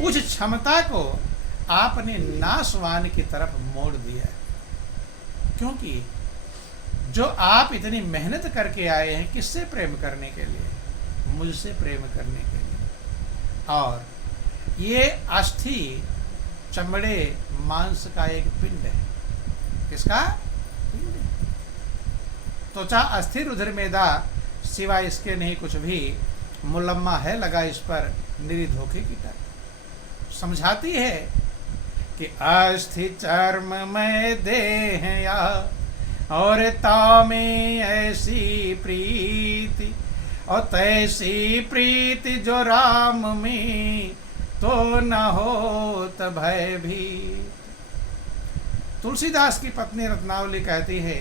उस क्षमता को आपने नाशवान की तरफ मोड़ दिया है। क्योंकि जो आप इतनी मेहनत करके आए हैं किससे प्रेम करने के लिए? मुझसे प्रेम करने के लिए। और ये अस्थि चमड़े मांस का एक पिंड है। किसका पिंड है? त्वचा अस्थि रुधिर मेदा, सिवाय इसके नहीं कुछ भी। मुलम्मा है लगा इस पर निरी धोखे की टक। समझाती है कि अस्थि चर्म में देह या और तामें ऐसी प्रीति, और तैसी प्रीति जो राम में तो न होत भयभीत। तुलसीदास की पत्नी रत्नावली कहती है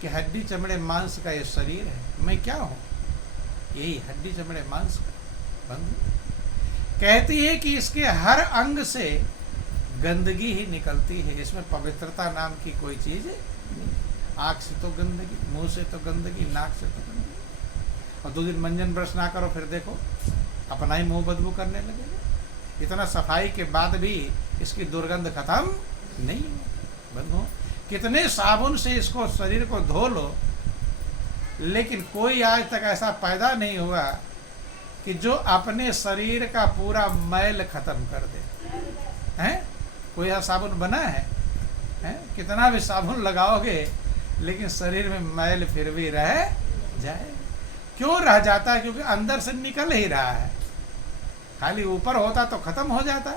कि हड्डी चमड़े मांस का ये शरीर है, मैं क्या हूँ? यही हड्डी चमड़े मांस का बंधु। कहती है कि इसके हर अंग से गंदगी ही निकलती है, इसमें पवित्रता नाम की कोई चीज नहीं। आँख से तो गंदगी, मुंह से तो गंदगी, नाक से तो गंदगी। और 2 दिन मंजन ब्रश ना करो फिर देखो अपना ही मुंह बदबू करने लगेगा। इतना सफाई के बाद भी इसकी दुर्गंध खत्म नहीं। बंधु, कितने साबुन से इसको शरीर को धो लो, लेकिन कोई आज तक ऐसा पैदा नहीं हुआ कि जो अपने शरीर का पूरा मैल खत्म कर दे। हैं? कोई ऐसा साबुन बना है? हैं? कितना भी साबुन लगाओगे लेकिन शरीर में मैल फिर भी रह जाए। क्यों रह जाता है? क्योंकि अंदर से निकल ही रहा है। खाली ऊपर होता तो खत्म हो जाता।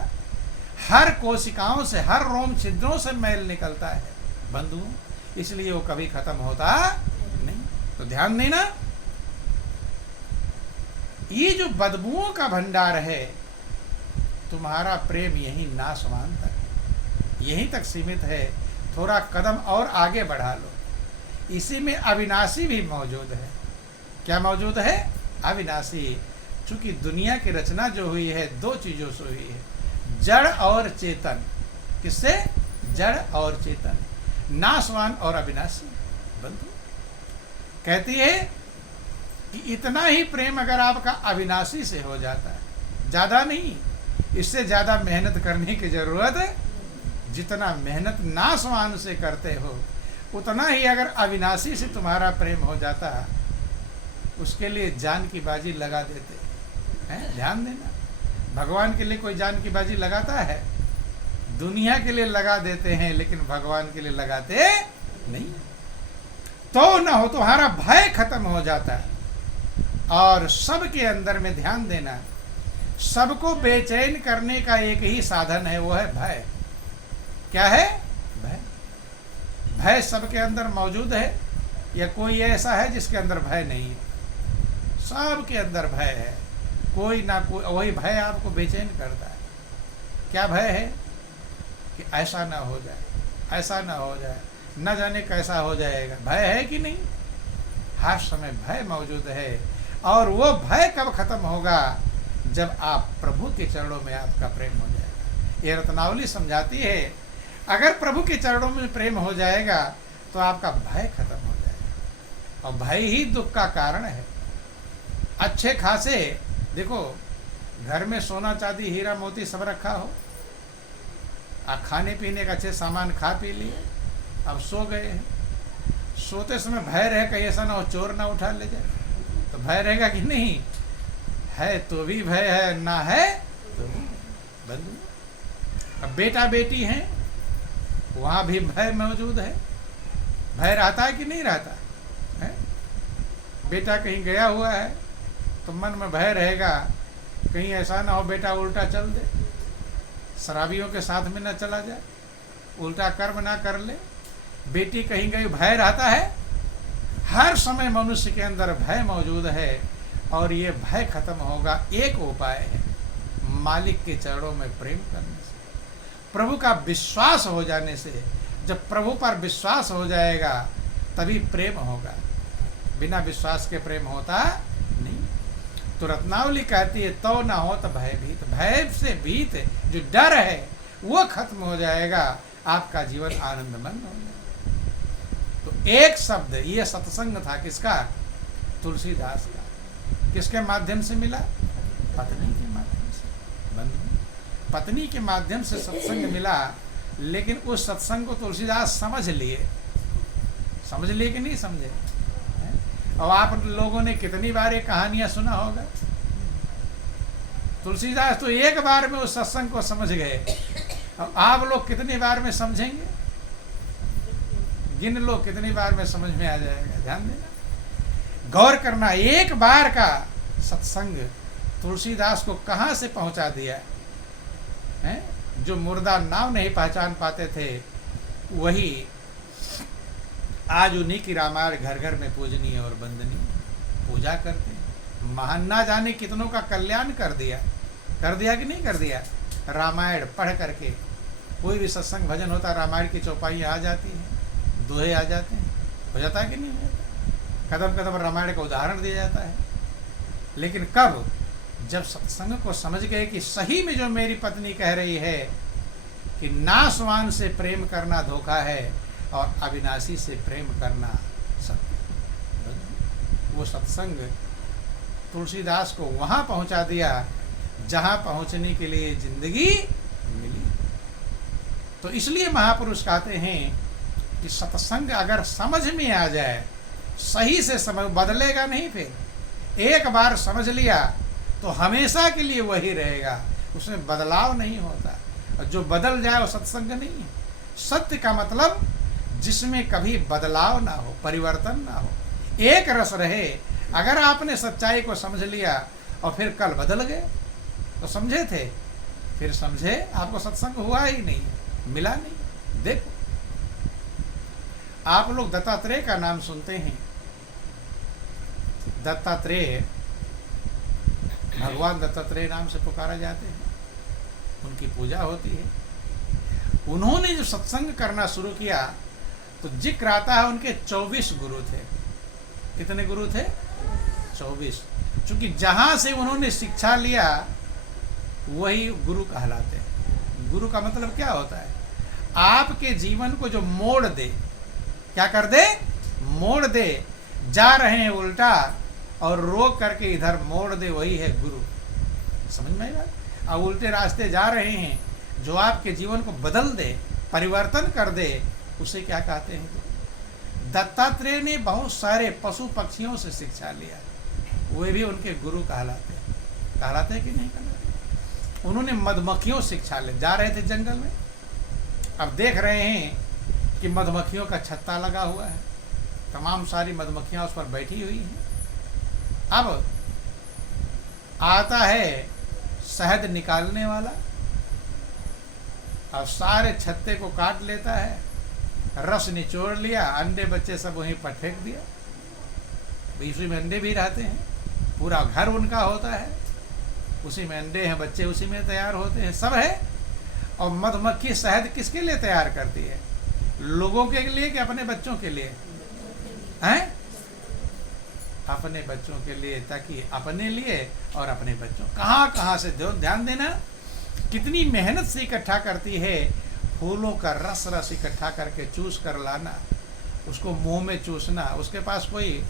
हर कोशिकाओं से, हर रोम छिद्रों से मैल निकलता है बंधु, इसलिए वो कभी खत्म होता नहीं। तो ध्यान देना, ये जो बदबुओं का भंडार है, तुम्हारा प्रेम यही नाशवान तक, यहीं तक सीमित है। थोड़ा कदम और आगे बढ़ा लो, इसी में अविनाशी भी मौजूद है। क्या मौजूद है? अविनाशी। चूंकि दुनिया की रचना जो हुई है 2 चीजों से हुई है, जड़ और चेतन। किससे? जड़ और चेतन, नाशवान और अविनाशी। बंधु कहती है कि इतना ही प्रेम अगर आपका अविनाशी से हो जाता है, ज्यादा नहीं, इससे ज्यादा मेहनत करने की जरूरत है। जितना मेहनत नाशवान से करते हो, उतना ही अगर अविनाशी से तुम्हारा प्रेम हो जाता, उसके लिए जान की बाजी लगा देते हैं। ध्यान देना, भगवान के लिए कोई जान की बाजी लगाता है? दुनिया के लिए लगा देते हैं, लेकिन भगवान के लिए लगाते नहीं। तो न हो, तुम्हारा भय खत्म हो जाता है। और सबके अंदर में ध्यान देना, सबको बेचैन करने का एक ही साधन है, वो है भय। क्या है? भय। भय सबके अंदर मौजूद है, या कोई ऐसा है जिसके अंदर भय नहीं है? सबके अंदर भय है, कोई ना कोई। वही भय आपको बेचैन करता है। क्या भय है? कि ऐसा ना हो जाए, ऐसा ना हो जाए, न जाने कैसा हो जाएगा। भय है कि नहीं? हर समय भय मौजूद है। और वो भय कब खत्म होगा? जब आप प्रभु के चरणों में आपका प्रेम हो जाएगा। ये रत्नावली समझाती है, अगर प्रभु के चरणों में प्रेम हो जाएगा तो आपका भय खत्म हो जाएगा। और भय ही दुख का कारण है। अच्छे खासे देखो, घर में सोना चांदी हीरा मोती सब रखा हो, खाने पीने का अच्छे सामान खा पी लिए, अब सो गए हैं। सोते समय भय रहे कहीं ऐसा ना हो चोर ना उठा ले जाए, तो भय रहेगा कि नहीं? है तो भी भय है, ना है तो भी। बंधु, अब बेटा बेटी हैं, वहां भी भय मौजूद है। भय रहता है कि नहीं रहता है? बेटा कहीं गया हुआ है तो मन में भय रहेगा, कहीं ऐसा ना हो बेटा उल्टा चल दे, शराबियों के साथ में ना चला जाए, उल्टा कर्म ना कर ले। बेटी कहीं गई, भय रहता है। हर समय मनुष्य के अंदर भय मौजूद है, और ये भय खत्म होगा। एक उपाय है, मालिक के चरणों में प्रेम करने से, प्रभु का विश्वास हो जाने से। जब प्रभु पर विश्वास हो जाएगा तभी प्रेम होगा, बिना विश्वास के प्रेम होता नहीं। तो रत्नावली कहती है, तो ना हो तो भयभीत। भय से भीत जो डर है वो खत्म हो जाएगा, आपका जीवन आनंदमंद हो जाएगा। तो एक शब्द, ये सत्संग था किसका? तुलसीदास का। किसके माध्यम से मिला? पत्नी के माध्यम से। बंधु, पत्नी के माध्यम से सत्संग मिला, लेकिन उस सत्संग को तुलसीदास समझ लिए कि नहीं समझे? और आप लोगों ने कितनी बार ये कहानियां सुना होगा। तुलसीदास तो एक बार में उस सत्संग को समझ गए, और आप लोग कितनी बार में समझेंगे? गिन लो कितनी बार में समझ में आ जाएगा। ध्यान देना, गौर करना, एक बार का सत्संग तुलसीदास को कहां से पहुंचा दिया है। जो मुर्दा नाम नहीं पहचान पाते थे, वही आज उन्हीं की रामायण घर घर में पूजनीय और वंदनीय पूजा करते हैं। महान ना जाने कितनों का कल्याण कर दिया कि नहीं कर दिया। रामायण पढ़ करके कोई भी सत्संग भजन होता, रामायण की चौपाई आ जाती है, दोहे आ जाते हैं, हो जाता है कि नहीं हो जाता। कदम कदम रामायण का उदाहरण दिया जाता है। लेकिन कब? जब सत्संग को समझ गए कि सही में जो मेरी पत्नी कह रही है कि नासवान से प्रेम करना धोखा है और अविनाशी से प्रेम करना सत्य। वो सत्संग तुलसीदास को वहां पहुंचा दिया जहां पहुंचने के लिए जिंदगी मिली। तो इसलिए महापुरुष कहते हैं कि सत्संग अगर समझ में आ जाए, सही से समझ, बदलेगा नहीं। फिर एक बार समझ लिया तो हमेशा के लिए वही रहेगा, उसमें बदलाव नहीं होता। और जो बदल जाए वो सत्संग नहीं है। सत्य का मतलब जिसमें कभी बदलाव ना हो, परिवर्तन ना हो, एक रस रहे। अगर आपने सच्चाई को समझ लिया और फिर कल बदल गए तो समझे थे, फिर समझे आपको सत्संग हुआ ही नहीं, मिला नहीं। देखो, आप लोग दत्तात्रेय का नाम सुनते हैं। दत्तात्रेय भगवान दत्तात्रेय नाम से पुकारा जाते हैं, उनकी पूजा होती है। उन्होंने जो सत्संग करना शुरू किया तो जिक्र आता है उनके 24 गुरु थे। कितने गुरु थे? 24। चूंकि जहां से उन्होंने शिक्षा लिया वही गुरु कहलाते हैं। गुरु का मतलब क्या होता है? आपके जीवन को जो मोड़ दे, क्या कर दे? मोड़ दे। जा रहे हैं उल्टा और रोक करके इधर मोड़ दे, वही है गुरु। समझ में आया? अब उल्टे रास्ते जा रहे हैं, जो आपके जीवन को बदल दे, परिवर्तन कर दे, उसे क्या कहते हैं? दत्तात्रेय ने बहुत सारे पशु पक्षियों से शिक्षा लिया, वे भी उनके गुरु कहलाते हैं। कहलाते हैं कि नहीं कहलाते? उन्होंने मधुमक्खियों से शिक्षा ले, जा रहे थे जंगल में, अब देख रहे हैं कि मधुमक्खियों का छत्ता लगा हुआ है, तमाम सारी मधुमक्खियां उस पर बैठी हुई हैं। अब आता है शहद निकालने वाला और सारे छत्ते को काट लेता है, रस निचोड़ लिया, अंडे बच्चे सब वहीं पर फेंक दिया। उसी में अंडे भी रहते हैं, पूरा घर उनका होता है, उसी में अंडे हैं, बच्चे उसी में तैयार होते हैं, सब है। और मधुमक्खी शहद किसके लिए तैयार करती है? लोगों के लिए कि अपने बच्चों के लिए? हैं? अपने बच्चों के लिए, ताकि अपने लिए और अपने बच्चों। कहाँ से ध्यान देना, कितनी मेहनत से इकट्ठा करती है। फूलों का रस इकट्ठा करके चूस कर लाना, उसको मुंह में चूसना। उसके पास कोई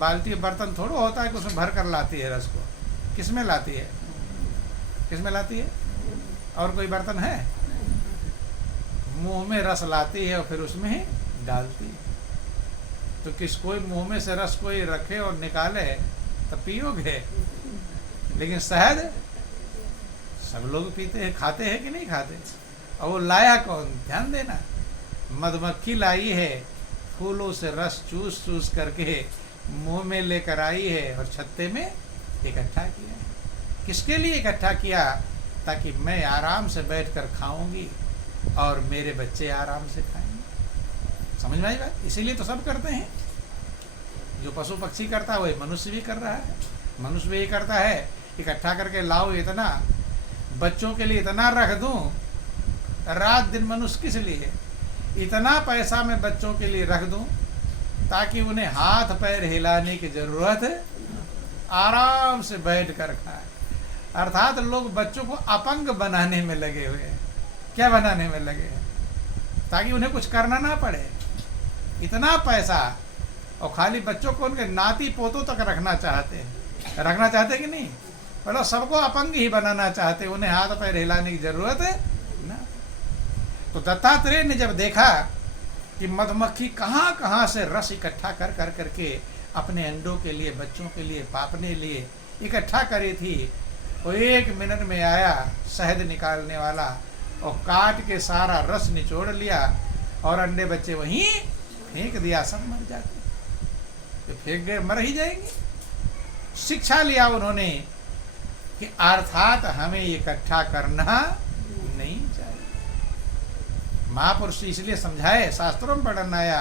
बाल्टी बर्तन थोड़ा होता है कि उसमें भर कर लाती है रस को। किस में लाती है? किस में लाती है? और कोई बर्तन है? मुंह में रस लाती है और फिर उसमें ही डालती है। तो किस कोई मुंह में से रस कोई रखे और निकाले तो पियोगे, लेकिन शहद सब लोग पीते हैं, खाते हैं कि नहीं खाते? और वो लाया कौन? ध्यान देना, मधुमक्खी लाई है, फूलों से रस चूस चूस करके मुंह में लेकर आई है और छत्ते में इकट्ठा किया है। किसके लिए इकट्ठा किया? ताकि मैं आराम से बैठकर खाऊंगी और मेरे बच्चे आराम से खाएंगे। समझ में आई बात? इसीलिए तो सब करते हैं। जो पशु पक्षी करता है वही मनुष्य भी कर रहा है। मनुष्य भी ये करता है, इकट्ठा करके लाओ इतना, बच्चों के लिए इतना रख दूं, रात दिन मनुष्य किस लिए? इतना पैसा मैं बच्चों के लिए रख दूं ताकि उन्हें हाथ पैर हिलाने की जरूरत, आराम से बैठ कर खाए। अर्थात लोग बच्चों को अपंग बनाने में लगे हुए हैं। क्या बनाने में लगे हैं? ताकि उन्हें कुछ करना ना पड़े। इतना पैसा, और खाली बच्चों को उनके नाती पोतों तक रखना चाहते हैं। रखना चाहते कि नहीं? बोला सबको अपंग ही बनाना चाहते, उन्हें हाथ पैर हिलाने की जरूरत है ना। तो दत्तात्रेय ने जब देखा कि मधुमक्खी कहाँ कहाँ से रस इकट्ठा कर कर करके अपने अंडों के लिए, बच्चों के लिए, पापने लिए इकट्ठा करी थी, वो 1 मिनट में आया शहद निकालने वाला और काट के सारा रस निचोड़ लिया और अंडे बच्चे वहीं फेंक दिया, सब मर जाते। तो फेंक गए, मर ही जाएंगे। शिक्षा लिया उन्होंने कि अर्थात हमें इकट्ठा करना नहीं चाहिए। महापुरुष इसलिए समझाए, शास्त्रों में पढ़ना आया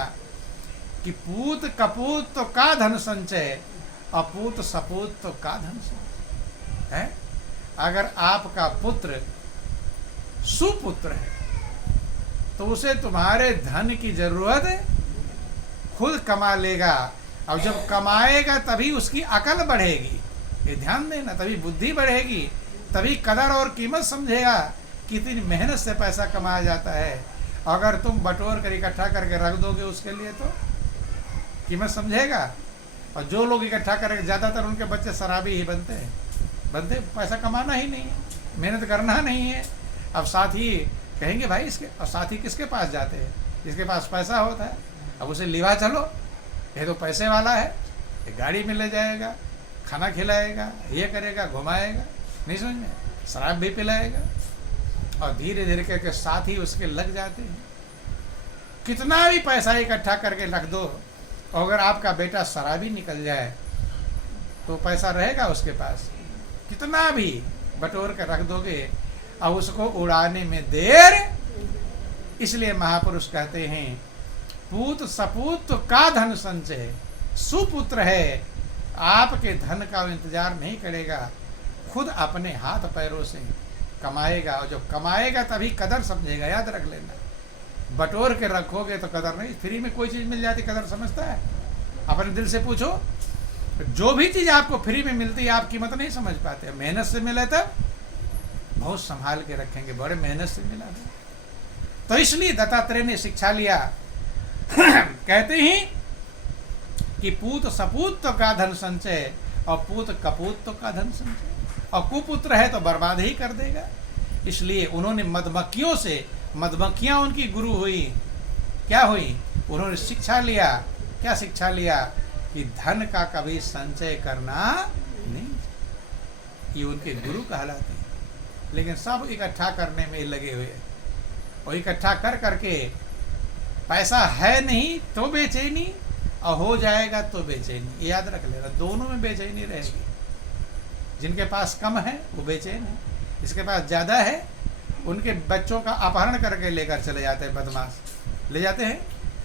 कि पूत कपूत तो का धन संचय, अपूत सपूत तो का धन संचय है। अगर आपका पुत्र सुपुत्र है तो उसे तुम्हारे धन की जरूरत है, खुद कमा लेगा। और जब कमाएगा तभी उसकी अकल बढ़ेगी, ये ध्यान देना, तभी बुद्धि बढ़ेगी, तभी कदर और कीमत समझेगा कितनी मेहनत से पैसा कमाया जाता है। अगर तुम बटोर कर इकट्ठा करके रख दोगे उसके लिए तो कीमत समझेगा। और जो लोग इकट्ठा करेंगे ज़्यादातर उनके बच्चे शराबी ही बनते हैं, पैसा कमाना ही नहीं है, मेहनत करना नहीं है। अब साथी कहेंगे भाई इसके, और साथी किसके पास जाते हैं? जिसके पास पैसा होता है। अब उसे लिवा चलो, ये तो पैसे वाला है, ये गाड़ी में ले जाएगा, खाना खिलाएगा, ये करेगा, घुमाएगा, नहीं समझ में, शराब भी पिलाएगा। और धीरे धीरे करके साथी उसके लग जाते हैं। कितना भी पैसा इकट्ठा करके रख दो, अगर आपका बेटा शराबी निकल जाए तो पैसा रहेगा उसके पास? कितना भी बटोर कर रख दोगे, अब उसको उड़ाने में देर। इसलिए महापुरुष कहते हैं पूत सपूत तो का धन संचय, सुपुत्र है आपके धन का इंतजार नहीं करेगा, खुद अपने हाथ पैरों से कमाएगा। और जब कमाएगा तभी कदर समझेगा, याद रख लेना। बटोर के रखोगे तो कदर नहीं। फ्री में कोई चीज़ मिल जाती कदर समझता है? अपने दिल से पूछो, जो भी चीज़ आपको फ्री में मिलती है आप कीमत नहीं समझ पाते। मेहनत से मिले तब बहुत संभाल के रखेंगे, बड़े मेहनत से मिला है। तो इसलिए दत्तात्रेय ने शिक्षा लिया। कहते हैं कि पूत सपूत तो का धन संचय और पूत कपूत तो का धन संचय, और कुपुत्र है तो बर्बाद ही कर देगा। इसलिए उन्होंने मधुमक्खियों से, मधुमक्खियां उनकी गुरु हुई, क्या हुई? उन्होंने शिक्षा लिया। क्या शिक्षा लिया? कि धन का कभी संचय करना नहीं, ये उनके गुरु कहलाते हैं। लेकिन सब इकट्ठा करने में लगे हुए, और इकट्ठा कर करके पैसा है नहीं तो बेचैनी, और हो जाएगा तो बेचैनी। याद रख लेना, दोनों में बेचैनी रहेगी। जिनके पास कम है वो बेचैन है, जिसके पास ज़्यादा है उनके बच्चों का अपहरण करके लेकर चले जाते हैं, बदमाश ले जाते हैं,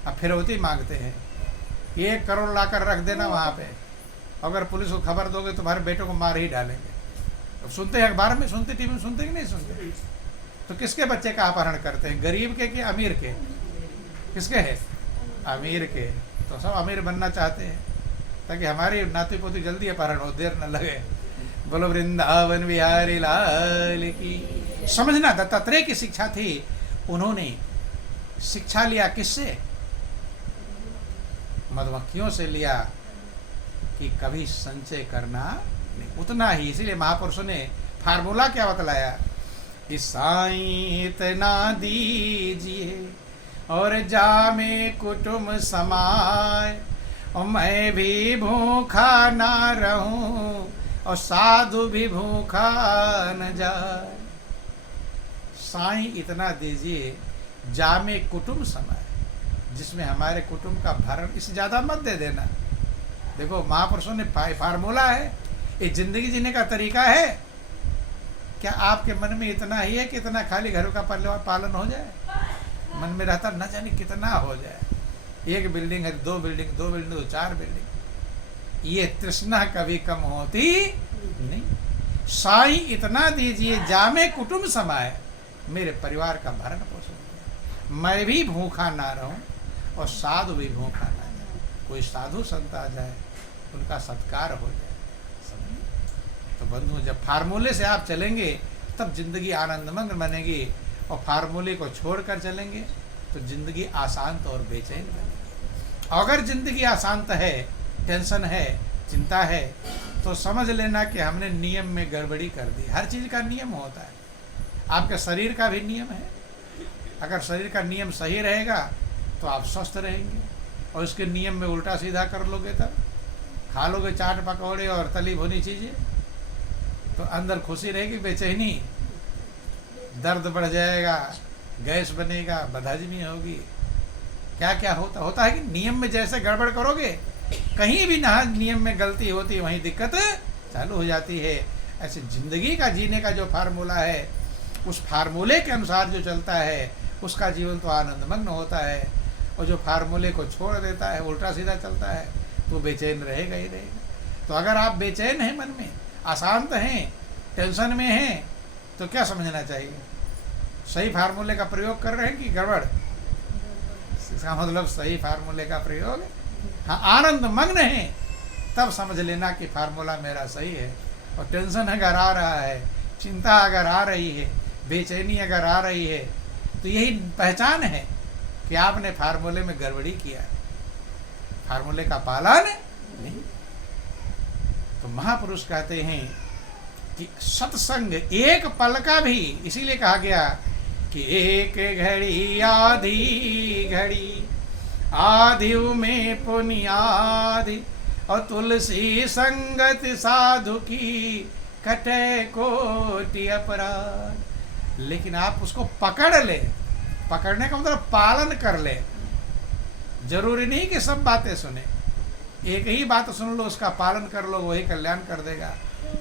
अब फिरौती मांगते हैं कि 1 करोड़ लाकर रख देना वहाँ पे, अगर पुलिस को खबर दोगे तुम्हारे बेटों को मार ही डालेंगे। अब सुनते हैं अखबार में, सुनते टीवी में, सुनते कि नहीं सुनते? तो किसके बच्चे का अपहरण करते हैं? गरीब के कि अमीर के? किसके है? अमीर के। तो सब अमीर बनना चाहते हैं ताकि हमारी नाती पोती जल्दी अपहरण हो, देर न लगे। बोलो वृंदावन बिहारी लाल की। समझना, दत्तात्रेय की शिक्षा थी। उन्होंने शिक्षा लिया किससे? मधुमक्खियों से लिया कि कभी संचय करना नहीं, उतना ही। इसीलिए महापुरुषों ने फार्मूला क्या बतलाया कि साईं इतना दीजिए और जामे कुटुंब समाए, और मैं भी भूखा ना रहूं और साधु भी भूखा न जाए। साईं इतना दीजिए, जामे कुटुंब समाए, जिसमें हमारे कुटुंब का भरण, इससे ज़्यादा मत दे देना। देखो महापुरुषों ने फार्मूला है, ये जिंदगी जीने का तरीका है। क्या आपके मन में इतना ही है कि इतना खाली घरों का पालन हो जाए? मन में रहता न जाने कितना हो जाए। 1 बिल्डिंग है, 2 बिल्डिंग, 2 बिल्डिंग तो 4 बिल्डिंग, ये तृष्णा कभी कम होती नहीं। साईं इतना दीजिए, जामे कुटुंब समाए, मेरे परिवार का भरण पोषण, मैं भी भूखा ना रहूं और साधु भी भूखा ना जाए। कोई साधु संत आ जाए, उनका सत्कार हो जाए। तो बंधु, जब फार्मूले से आप चलेंगे तब जिंदगी आनंदमग्न बनेगी, और फार्मूले को छोड़कर चलेंगे तो जिंदगी अशांत और बेचैन बनेगी। अगर जिंदगी अशांत है, टेंशन है, चिंता है, तो समझ लेना कि हमने नियम में गड़बड़ी कर दी। हर चीज़ का नियम होता है, आपके शरीर का भी नियम है। अगर शरीर का नियम सही रहेगा तो आप स्वस्थ रहेंगे, और उसके नियम में उल्टा सीधा कर लोगे, तब खा लोगे चाट पकौड़े और तली भुनी चीज़ें, तो अंदर खुशी रहेगी, बेचैनी, दर्द बढ़ जाएगा, गैस बनेगा, बदहजमी होगी, क्या क्या होता है कि नियम में जैसे गड़बड़ करोगे, कहीं भी ना नियम में गलती होती है वहीं दिक्कत चालू हो जाती है। ऐसे जिंदगी का जीने का जो फार्मूला है, उस फार्मूले के अनुसार जो चलता है उसका जीवन तो आनंदमग्न होता है, और जो फार्मूले को छोड़ देता है, उल्टा सीधा चलता है, तो बेचैन रहेगा ही रहेगा। तो अगर आप बेचैन हैं, मन में अशांत हैं, टेंशन में हैं, तो क्या समझना चाहिए? सही फार्मूले का प्रयोग कर रहे हैं कि गड़बड़? इसका मतलब सही फार्मूले का प्रयोग, हाँ आनंद मग्न है, तब समझ लेना कि फार्मूला मेरा सही है। और टेंशन अगर आ रहा है, चिंता अगर आ रही है, बेचैनी अगर आ रही है, तो यही पहचान है कि आपने फार्मूले में गड़बड़ी किया है, फार्मूले का पालन नहीं। तो महापुरुष कहते हैं कि सत्संग एक पल का भी, इसीलिए कहा गया कि एक घड़ी आधी घड़ी, आधिव में पुनियाधि, और तुलसी संगत साधु की कटे कोटि अपराध। लेकिन आप उसको पकड़ ले, पकड़ने का मतलब पालन कर ले। जरूरी नहीं कि सब बातें सुने, एक ही बात सुन लो, उसका पालन कर लो, वही कल्याण कर देगा।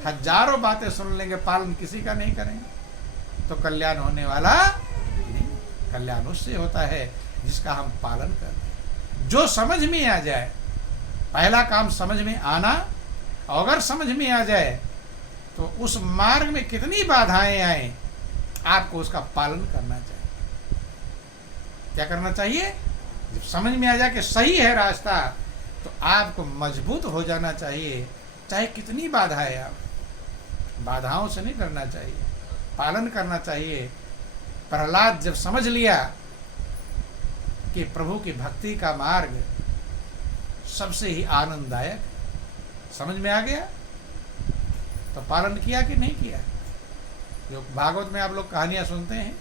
हजारों बातें सुन लेंगे, पालन किसी का नहीं करेंगे, तो कल्याण होने वाला नहीं। कल्याण उससे होता है जिसका हम पालन करते हैं। जो समझ में आ जाए, पहला काम समझ में आना, और अगर समझ में आ जाए तो उस मार्ग में कितनी बाधाएं आए, आपको उसका पालन करना चाहिए। क्या करना चाहिए? जब समझ में आ जाए कि सही है रास्ता, तो आपको मजबूत हो जाना चाहिए, चाहे कितनी बाधाएं आए। बाधाओं से नहीं डरना चाहिए, पालन करना चाहिए। प्रहलाद जब समझ लिया कि प्रभु की भक्ति का मार्ग सबसे ही आनंददायक, समझ में आ गया, तो पालन किया कि नहीं किया? जो भागवत में आप लोग कहानियां सुनते हैं,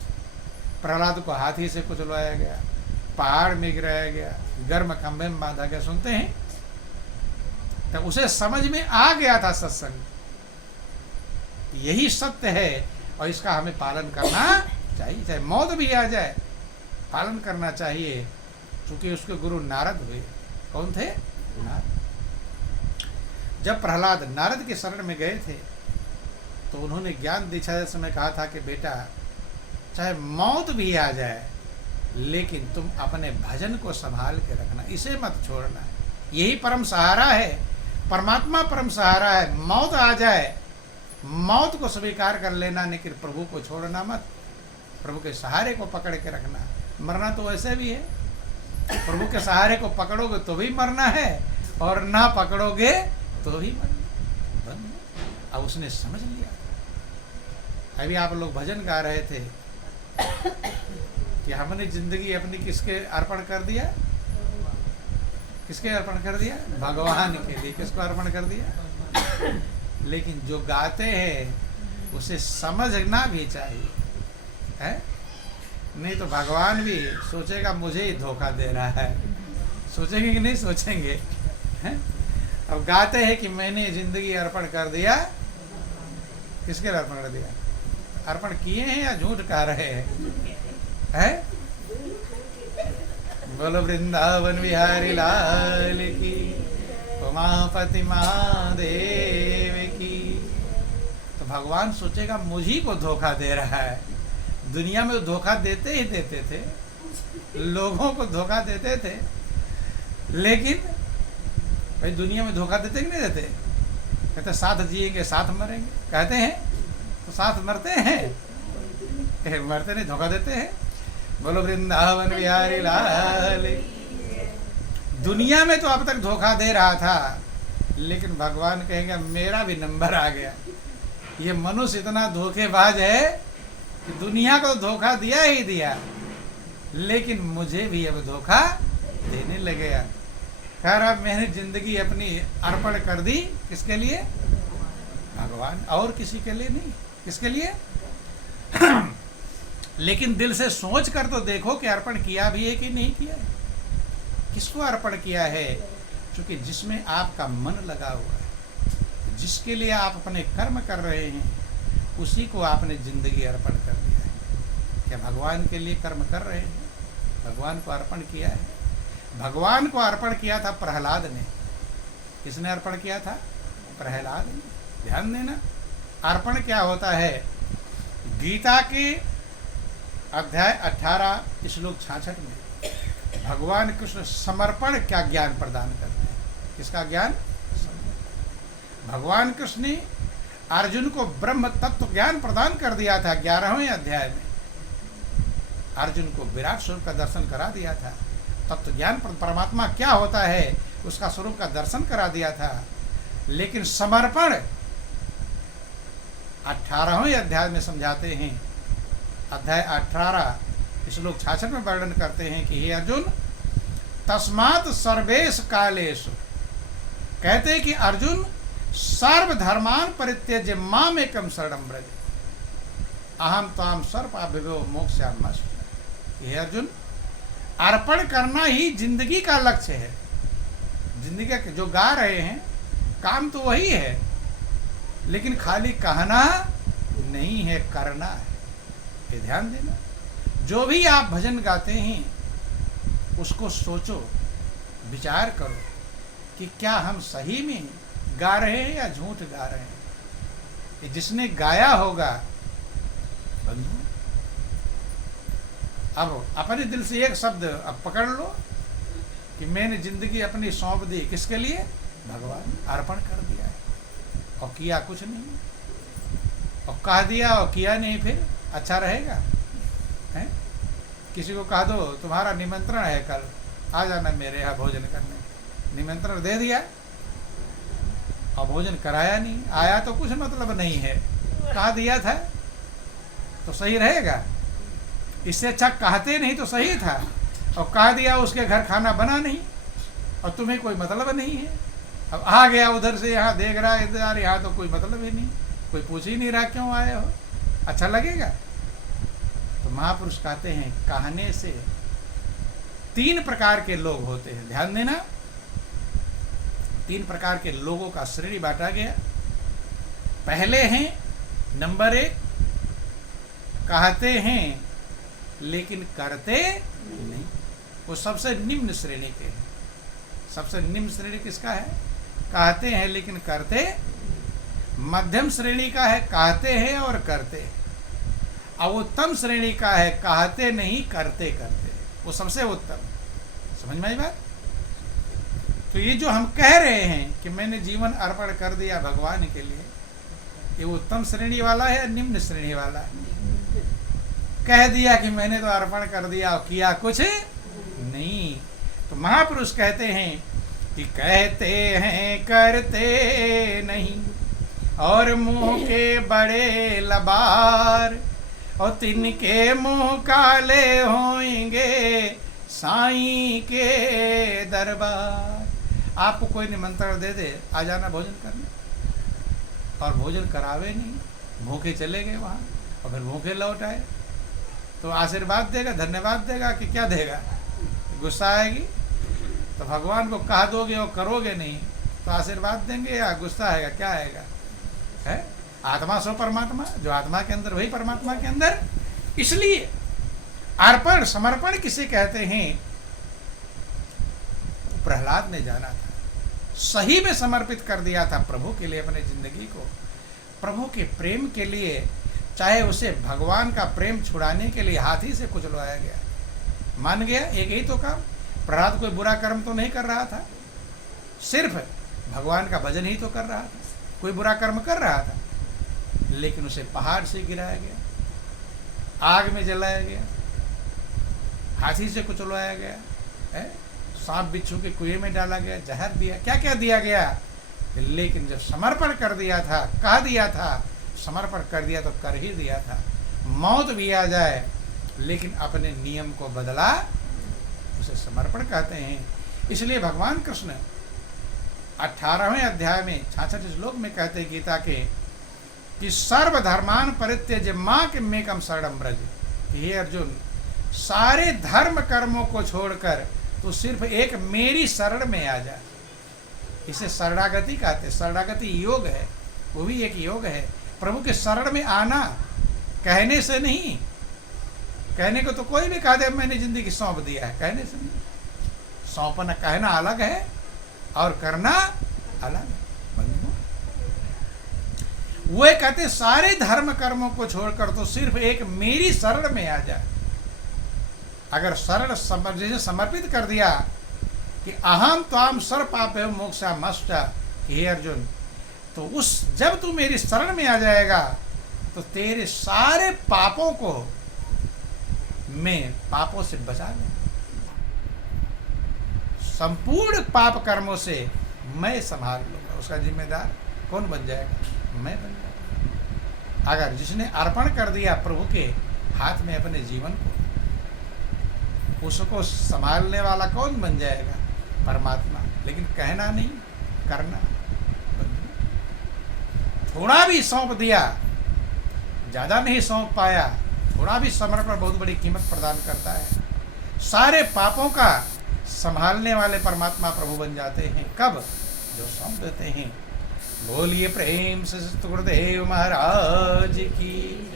प्रहलाद को हाथी से कुचलवाया गया, पहाड़ में गिराया गया, गर्म खंभे में बांधा गया, सुनते हैं, तो उसे समझ में आ गया था सत्संग, यही सत्य है, और इसका हमें पालन करना चाहिए, चाहे मौत भी आ जाए, पालन करना चाहिए। क्योंकि उसके गुरु नारद हुए। कौन थे? नारद। जब प्रहलाद नारद के शरण में गए थे, तो उन्होंने ज्ञान दीक्षा के समय कहा था कि बेटा, चाहे मौत भी आ जाए, लेकिन तुम अपने भजन को संभाल के रखना, इसे मत छोड़ना। यही परम सहारा है, परमात्मा परम सहारा है। मौत आ जाए, मौत को स्वीकार कर लेना, लेकिन प्रभु को छोड़ना मत, प्रभु के सहारे को पकड़ के रखना। मरना तो वैसे भी है, प्रभु के सहारे को पकड़ोगे तो भी मरना है, और ना पकड़ोगे तो भी मरना। अब उसने समझ लिया। अभी आप लोग भजन गा रहे थे कि हमने जिंदगी अपनी किसके अर्पण कर दिया? किसके अर्पण कर दिया? भगवान के लिए। किसको अर्पण कर दिया? लेकिन जो गाते हैं उसे समझना भी चाहिए, है? नहीं तो भगवान भी सोचेगा मुझे ही धोखा दे रहा है। सोचेंगे कि नहीं सोचेंगे? हैं? अब गाते हैं कि मैंने जिंदगी अर्पण कर दिया, किसके लिए अर्पण कर दिया? अर्पण किए हैं या झूठ कह रहे हैं? बोलो वृंदावन बिहारी लाल की, उमापति महादेव की। तो भगवान सोचेगा मुझी को धोखा दे रहा है। दुनिया में धोखा देते ही देते थे, लोगों को धोखा देते थे, लेकिन भाई दुनिया में धोखा देते कि नहीं देते? कहते साथ जिएंगे साथ मरेंगे, कहते हैं तो साथ मरते हैं, मरते नहीं, धोखा देते हैं। बोलो वृंदावन बिहारी लाल। दुनिया में तो अब तक धोखा दे रहा था, लेकिन भगवान कहेंगे मेरा भी नंबर आ गया। ये मनुष्य इतना धोखेबाज है कि दुनिया को धोखा दिया ही दिया, लेकिन मुझे भी अब धोखा देने लगेगा। कह रहा मैंने जिंदगी अपनी अर्पण कर दी, किसके लिए? भगवान, और किसी के लिए नहीं। किसके लिए? लेकिन दिल से सोच कर तो देखो कि अर्पण किया भी है कि नहीं किया है। किसको अर्पण किया है? क्योंकि जिसमें आपका मन लगा हुआ है, जिसके लिए आप अपने कर्म कर रहे हैं, उसी को आपने जिंदगी अर्पण कर दिया है। क्या भगवान के लिए कर्म कर रहे हैं? भगवान को अर्पण किया है। भगवान को अर्पण किया था प्रहलाद ने। किसने अर्पण किया था? प्रहलाद ने। ध्यान देना, अर्पण क्या होता है? गीता के अध्याय 18 श्लोक 66 में भगवान कृष्ण समर्पण क्या ज्ञान प्रदान करते हैं। किसका ज्ञान? भगवान कृष्ण ने अर्जुन को ब्रह्म तत्व ज्ञान प्रदान कर दिया था। 11वें अध्याय में अर्जुन को विराट स्वरूप का दर्शन करा दिया था। तत्व ज्ञान परमात्मा क्या होता है उसका स्वरूप का दर्शन करा दिया था। लेकिन समर्पण 18वें अध्याय में समझाते हैं। अध्याय 18 श्लोक 66 में वर्णन करते हैं कि हे अर्जुन, तस्मात् सर्वेश कालेषु, कहते हैं कि अर्जुन सर्वधर्मान परित्यज्य माम एकम शरणं व्रज अहम त्वाम सर्वपापेभ्यो मोक्षयामि। हे अर्जुन, अर्पण करना ही जिंदगी का लक्ष्य है। जिंदगी का जो गा रहे हैं काम तो वही है, लेकिन खाली कहना नहीं है, करना है। ये ध्यान देना। जो भी आप भजन गाते हैं उसको सोचो, विचार करो कि क्या हम सही में गा रहे हैं या झूठ गा रहे हैं। कि जिसने गाया होगा बंधु, अब अपने दिल से एक शब्द अब पकड़ लो कि मैंने जिंदगी अपनी सौंप दी। किसके लिए? भगवान। अर्पण कर दिया है और किया कुछ नहीं, और कह दिया और किया नहीं, फिर अच्छा रहेगा? हैं? किसी को कह दो तुम्हारा निमंत्रण है कल, आ जाना मेरे यहाँ भोजन करने। निमंत्रण दे दिया और भोजन कराया नहीं, आया तो कुछ मतलब नहीं है, कहा दिया था तो सही रहेगा? इससे अच्छा कहते नहीं तो सही था, और कहा दिया उसके घर खाना बना नहीं और तुम्हें कोई मतलब नहीं है। अब आ गया उधर से यहाँ, देख रहा है इधर, यहाँ तो कोई मतलब ही नहीं, कोई पूछ ही नहीं रहा क्यों आए हो, अच्छा लगेगा? तो महापुरुष कहते हैं कहने से 3 प्रकार के लोग होते हैं। ध्यान देना, 3 प्रकार के लोगों का श्रेणी बांटा गया। पहले हैं नंबर 1, कहते हैं लेकिन करते नहीं, वो सबसे निम्न श्रेणी के हैं। सबसे निम्न श्रेणी किसका है? कहते हैं लेकिन करते। मध्यम श्रेणी का है कहते हैं और करते। और उत्तम श्रेणी का है कहते नहीं करते करते, वो सबसे उत्तम। समझ में आई बात? तो ये जो हम कह रहे हैं कि मैंने जीवन अर्पण कर दिया भगवान के लिए, ये उत्तम श्रेणी वाला है या निम्न श्रेणी वाला है? कह दिया कि मैंने तो अर्पण कर दिया और किया कुछ नहीं। तो महापुरुष कहते हैं कि कहते हैं करते नहीं, और मुंह के बड़े लबार, और तिनके मुंह काले होंगे साईं के दरबार। आपको कोई निमंत्रण दे दे आ जाना भोजन करने, और भोजन करावे नहीं, भूखे चले गए वहाँ और फिर भूखे लौट आए, तो आशीर्वाद देगा, धन्यवाद देगा कि क्या देगा? गुस्सा आएगी? तो भगवान को कह दोगे और करोगे नहीं तो आशीर्वाद देंगे या गुस्सा आएगा? क्या आएगा? है आत्मा सो परमात्मा, जो आत्मा के अंदर वही परमात्मा के अंदर। इसलिए अर्पण समर्पण किसे कहते हैं? प्रहलाद ने जाना था, सही में समर्पित कर दिया था प्रभु के लिए अपने जिंदगी को, प्रभु के प्रेम के लिए। चाहे उसे भगवान का प्रेम छुड़ाने के लिए हाथी से कुचलवाया गया, मान गया। एक ही तो काम, प्रहलाद कोई बुरा कर्म तो नहीं कर रहा था, सिर्फ भगवान का भजन ही तो कर रहा था, कोई बुरा कर्म कर रहा था। लेकिन उसे पहाड़ से गिराया गया, आग में जलाया गया, हाथी से कुचलवाया गया, सांप बिच्छू के कुएं में डाला गया, जहर दिया, क्या क्या दिया गया। लेकिन जब समर्पण कर दिया था, कह दिया था, समर्पण कर दिया तो कर ही दिया था। मौत भी आ जाए लेकिन अपने नियम को बदला, उसे समर्पण कहते हैं। इसलिए भगवान कृष्ण 18वें अध्याय में 66 श्लोक में कहते हैं गीता के कि सर्वधर्मान परित्यज्य मामेकं शरणं व्रज। हे अर्जुन, सारे धर्म कर्मों को छोड़कर तो सिर्फ एक मेरी शरण में आ जा। इसे शरणागति कहते। शरणागति योग है, वो भी एक योग है। प्रभु के शरण में आना, कहने से नहीं। कहने को तो कोई भी कह दे मैंने जिंदगी सौंप दिया है, कहने से नहीं। सौंपना, कहना अलग है और करना अलग है। वो कहते सारे धर्म कर्मों को छोड़कर तो सिर्फ एक मेरी शरण में आ जा। अगर शरण जैसे समर्पित कर दिया कि अहम त्वाम सर्व पापेभ्यो मोक्षामश्च, हे अर्जुन, तो उस जब तू मेरी शरण में आ जाएगा तो तेरे सारे पापों को मैं पापों से बचा लूंगा। संपूर्ण पाप कर्मों से मैं संभाल लूंगा। उसका जिम्मेदार कौन बन जाएगा? मैं बन जाऊंगा। अगर जिसने अर्पण कर दिया प्रभु के हाथ में अपने जीवन को, उसको संभालने वाला कौन बन जाएगा? परमात्मा। लेकिन कहना नहीं, करना। थोड़ा भी सौंप दिया, ज्यादा नहीं सौंप पाया, थोड़ा भी समर्पण बहुत बड़ी कीमत प्रदान करता है। सारे पापों का संभालने वाले परमात्मा प्रभु बन जाते हैं। कब? जो सौंप देते हैं। बोलिए प्रेम से गुरुदेव महाराज की।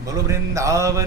बोलो वृंदावन।